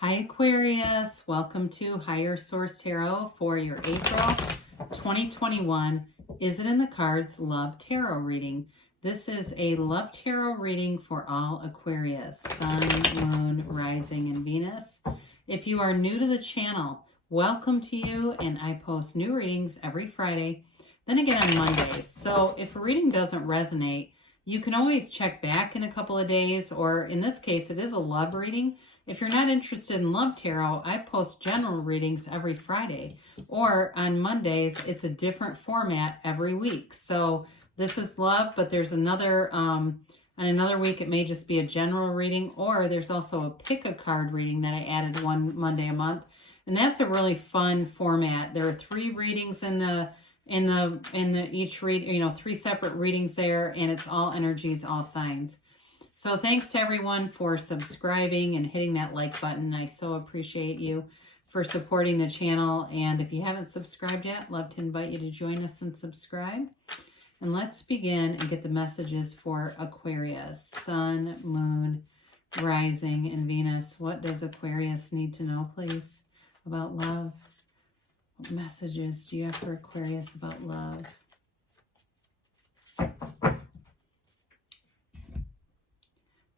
Hi Aquarius, welcome to Higher Source Tarot for your April 2021 Is It in the Cards Love Tarot reading. This is a love tarot reading for all Aquarius, Sun, Moon, Rising, and Venus. If you are new to the channel, welcome to you, and I post new readings every Friday, then again on Mondays. So if a reading doesn't resonate, you can always check back in a couple of days, or in this case, it is a love reading. If you're not interested in love tarot, I post general readings every Friday. Or on Mondays, it's a different format every week. So this is love, but there's another, on another week, it may just be a general reading. Or there's also a pick a card reading that I added one Monday a month. And that's a really fun format. There are 3 readings in each read, 3 separate readings there, and it's all energies, all signs. So thanks to everyone for subscribing and hitting that like button. I so appreciate you for supporting the channel. And if you haven't subscribed yet, love to invite you to join us and subscribe. And let's begin and get the messages for Aquarius, Sun, Moon, Rising, and Venus. What does Aquarius need to know, please, about love? What messages do you have for Aquarius about love?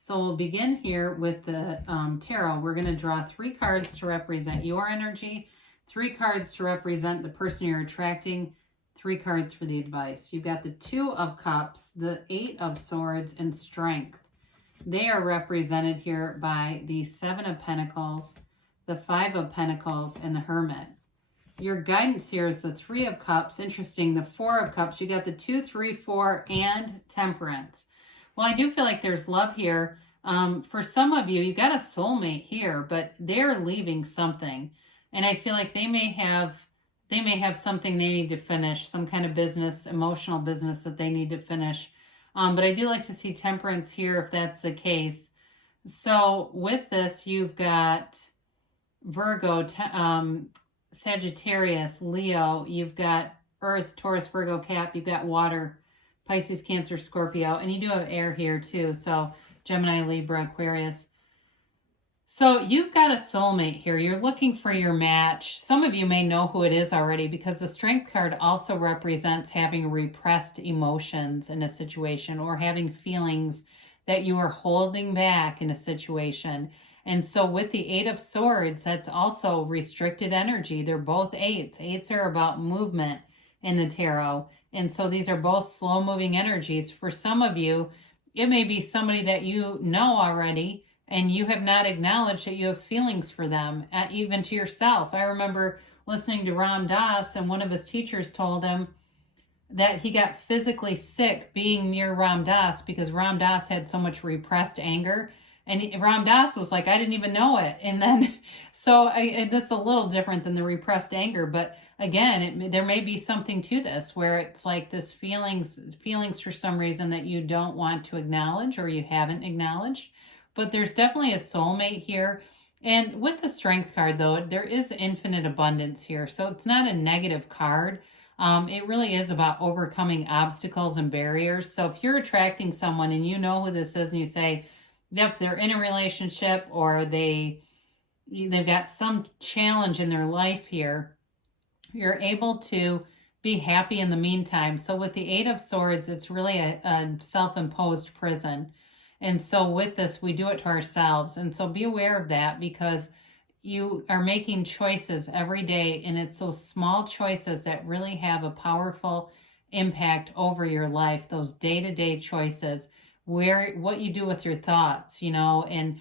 So we'll begin here with the tarot. We're going to draw 3 cards to represent your energy, 3 cards to represent the person you're attracting, 3 cards for the advice. You've got the 2 of Cups, the 8 of Swords, and Strength. They are represented here by the 7 of Pentacles, the 5 of Pentacles, and the Hermit. Your guidance here is the 3 of Cups. Interesting, the 4 of Cups. You got the 2, 3, 4, and Temperance. Well, I do feel like there's love here. For some of you, you got a soulmate here, but they're leaving something. And I feel like they may have something they need to finish, some kind of business, emotional business that they need to finish. But I do like to see Temperance here if that's the case. So with this, you've got Virgo, Sagittarius, Leo, you've got Earth, Taurus, Virgo, Cap, you've got water, Pisces, Cancer, Scorpio, and you do have air here too. So Gemini, Libra, Aquarius. So you've got a soulmate here. You're looking for your match. Some of you may know who it is already because the Strength card also represents having repressed emotions in a situation or having feelings that you are holding back in a situation. And so with the 8 of Swords, that's also restricted energy. They're both 8s. 8s are about movement in the tarot. And so these are both slow-moving energies. For some of you, it may be somebody that you know already, and you have not acknowledged that you have feelings for them, even to yourself. I remember listening to Ram Dass, and one of his teachers told him that he got physically sick being near Ram Dass because Ram Dass had so much repressed anger. And Ram Dass was like, I didn't even know it. And then, this is a little different than the repressed anger. But again, there may be something to this where it's like this feelings for some reason that you don't want to acknowledge or you haven't acknowledged. But there's definitely a soulmate here. And with the Strength card, though, there is infinite abundance here. So it's not a negative card. It really is about overcoming obstacles and barriers. So if you're attracting someone and you know who this is and you say, yep, they're in a relationship or they've got some challenge in their life here, you're able to be happy in the meantime. So with the 8 of Swords, it's really a self-imposed prison. And so with this, we do it to ourselves. And so be aware of that because you are making choices every day, and it's those small choices that really have a powerful impact over your life, those day-to-day choices. What you do with your thoughts, and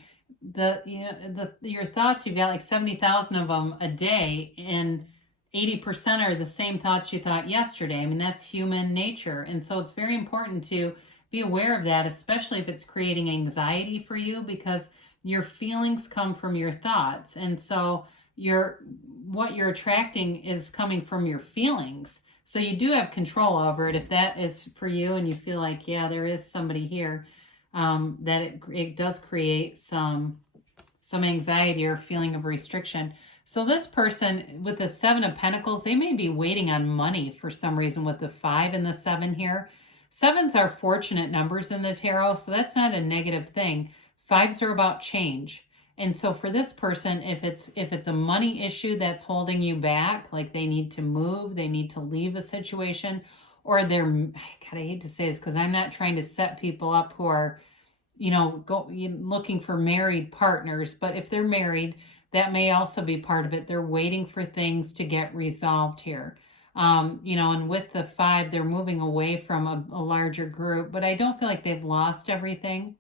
your thoughts, you've got like 70,000 of them a day, and 80% are the same thoughts you thought yesterday. I mean, that's human nature. And so it's very important to be aware of that, especially if it's creating anxiety for you, because your feelings come from your thoughts. And so what you're attracting is coming from your feelings. So you do have control over it if that is for you and you feel like, yeah, there is somebody here, that it does create some anxiety or feeling of restriction. So this person with the 7 of Pentacles, they may be waiting on money for some reason with the 5 and the 7 here. 7s are fortunate numbers in the tarot, so that's not a negative thing. 5s are about change. And so for this person, if it's a money issue that's holding you back, like they need to move, they need to leave a situation, or they're, God, I hate to say this because I'm not trying to set people up who are, looking for married partners, but if they're married, that may also be part of it. They're waiting for things to get resolved here. And with the 5, they're moving away from a larger group, but I don't feel like they've lost everything.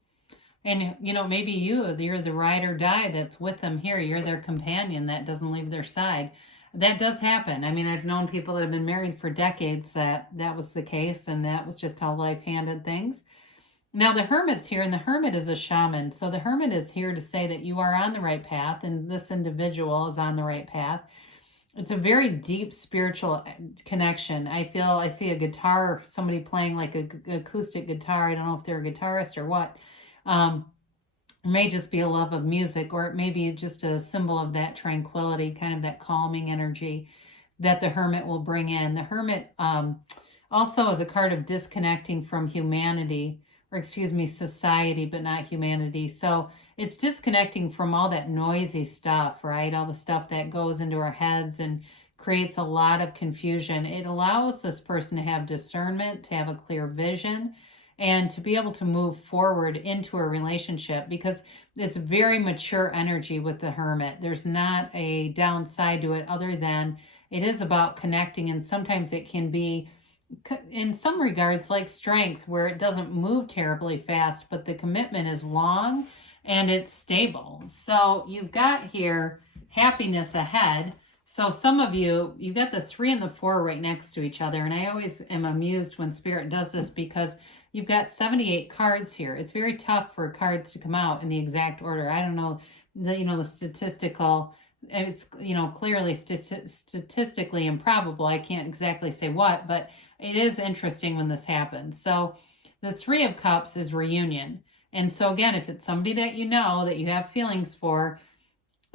And, maybe you're the ride or die that's with them here. You're their companion that doesn't leave their side. That does happen. I mean, I've known people that have been married for decades that was the case, and that was just how life handed things. Now the Hermit's here, and the Hermit is a shaman. So the Hermit is here to say that you are on the right path, and this individual is on the right path. It's a very deep spiritual connection. I see a guitar, somebody playing like a acoustic guitar. I don't know if they're a guitarist or what. It may just be a love of music, or it may be just a symbol of that tranquility, kind of that calming energy that the Hermit will bring in. The Hermit also is a card of disconnecting from humanity, or society, but not humanity. So it's disconnecting from all that noisy stuff, right? All the stuff that goes into our heads and creates a lot of confusion. It allows this person to have discernment, to have a clear vision, and to be able to move forward into a relationship, because it's very mature energy with the Hermit. There's not a downside to it other than it is about connecting, and sometimes it can be, in some regards, like strength, where it doesn't move terribly fast, but the commitment is long and it's stable. So you've got here happiness ahead. So some of you've got the 3 and the 4 right next to each other. And I always am amused when Spirit does this, because you've got 78 cards here. It's very tough for cards to come out in the exact order. I don't know, the statistical, it's, clearly statistically improbable. I can't exactly say what, but it is interesting when this happens. So the 3 of Cups is reunion. And so again, if it's somebody that that you have feelings for,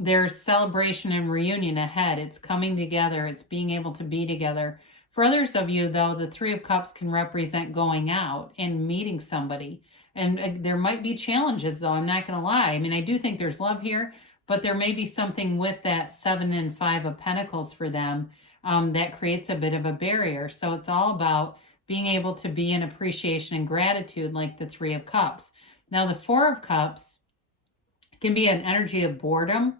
there's celebration and reunion ahead. It's coming together. It's being able to be together. For others of you, though, the 3 of Cups can represent going out and meeting somebody. And there might be challenges, though. I'm not going to lie. I mean, I do think there's love here, but there may be something with that 7 and 5 of Pentacles for them that creates a bit of a barrier. So it's all about being able to be in appreciation and gratitude, like the 3 of Cups. Now, the 4 of Cups can be an energy of boredom.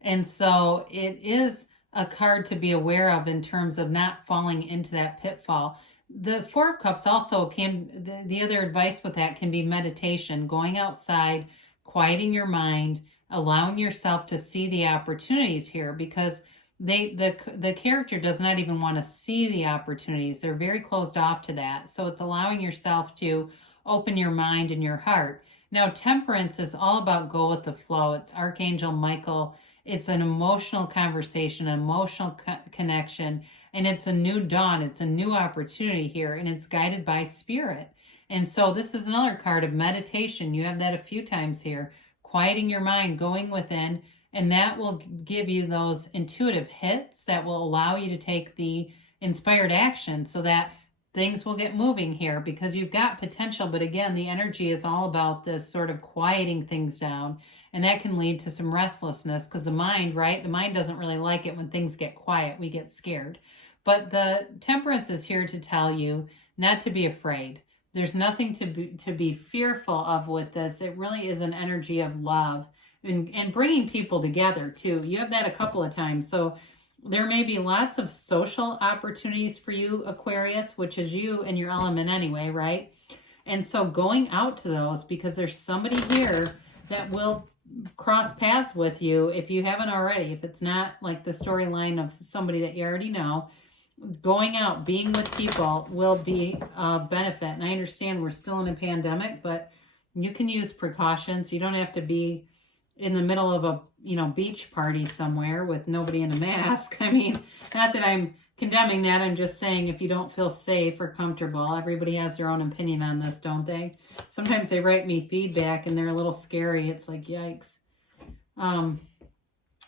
And so it is a card to be aware of in terms of not falling into that pitfall. The 4 of Cups also the other advice with that can be meditation, going outside, quieting your mind, allowing yourself to see the opportunities here, because the character does not even want to see the opportunities. They're very closed off to that. So it's allowing yourself to open your mind and your heart. Now, Temperance is all about go with the flow. It's Archangel Michael. It's an emotional conversation, an emotional connection, and it's a new dawn. It's a new opportunity here, and it's guided by Spirit. And so this is another card of meditation. You have that a few times here, quieting your mind, going within, and that will give you those intuitive hits that will allow you to take the inspired action so that things will get moving here, because you've got potential. But again, the energy is all about this sort of quieting things down. And that can lead to some restlessness, because the mind, right? The mind doesn't really like it when things get quiet. We get scared. But the Temperance is here to tell you not to be afraid. There's nothing to be fearful of with this. It really is an energy of love and bringing people together too. You have that a couple of times. So there may be lots of social opportunities for you, Aquarius, which is you and your element anyway, right? And so going out to those, because there's somebody here that will cross paths with you if you haven't already. If it's not like the storyline of somebody that you already know, going out, being with people will be a benefit. And I understand we're still in a pandemic, but you can use precautions. You don't have to be in the middle of a beach party somewhere with nobody in a mask. I mean, not that I'm condemning that. I'm just saying, if you don't feel safe or comfortable, everybody has their own opinion on this, don't they? Sometimes they write me feedback and they're a little scary. It's like, yikes. All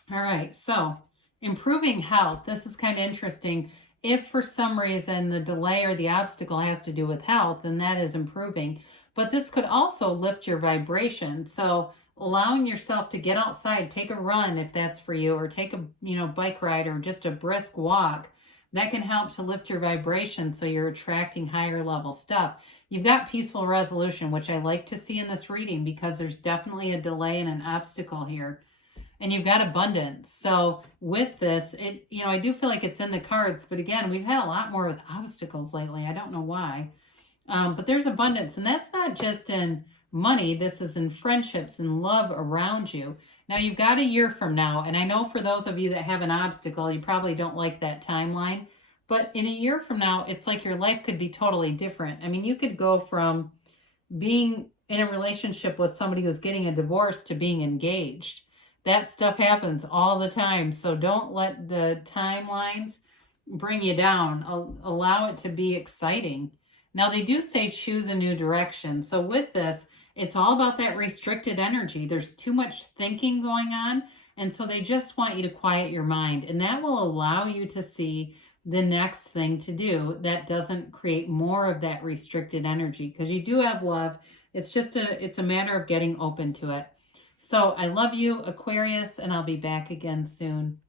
right. So improving health. This is kind of interesting. If for some reason the delay or the obstacle has to do with health, then that is improving. But this could also lift your vibration. So allowing yourself to get outside, take a run if that's for you, or take a, bike ride or just a brisk walk. That can help to lift your vibration so you're attracting higher level stuff. You've got peaceful resolution, which I like to see in this reading because there's definitely a delay and an obstacle here. And you've got abundance. So with this, I do feel like it's in the cards, but again, we've had a lot more with obstacles lately. I don't know why. But there's abundance, and that's not just in money. This is in friendships and love around you. Now, you've got a year from now, and I know for those of you that have an obstacle, you probably don't like that timeline. But in a year from now, it's like your life could be totally different. I mean, you could go from being in a relationship with somebody who's getting a divorce to being engaged. That stuff happens all the time. So don't let the timelines bring you down. Allow it to be exciting. Now, they do say choose a new direction. So with this, it's all about that restricted energy. There's too much thinking going on. And so they just want you to quiet your mind. And that will allow you to see the next thing to do that doesn't create more of that restricted energy. Because you do have love. It's a matter of getting open to it. So I love you, Aquarius, and I'll be back again soon.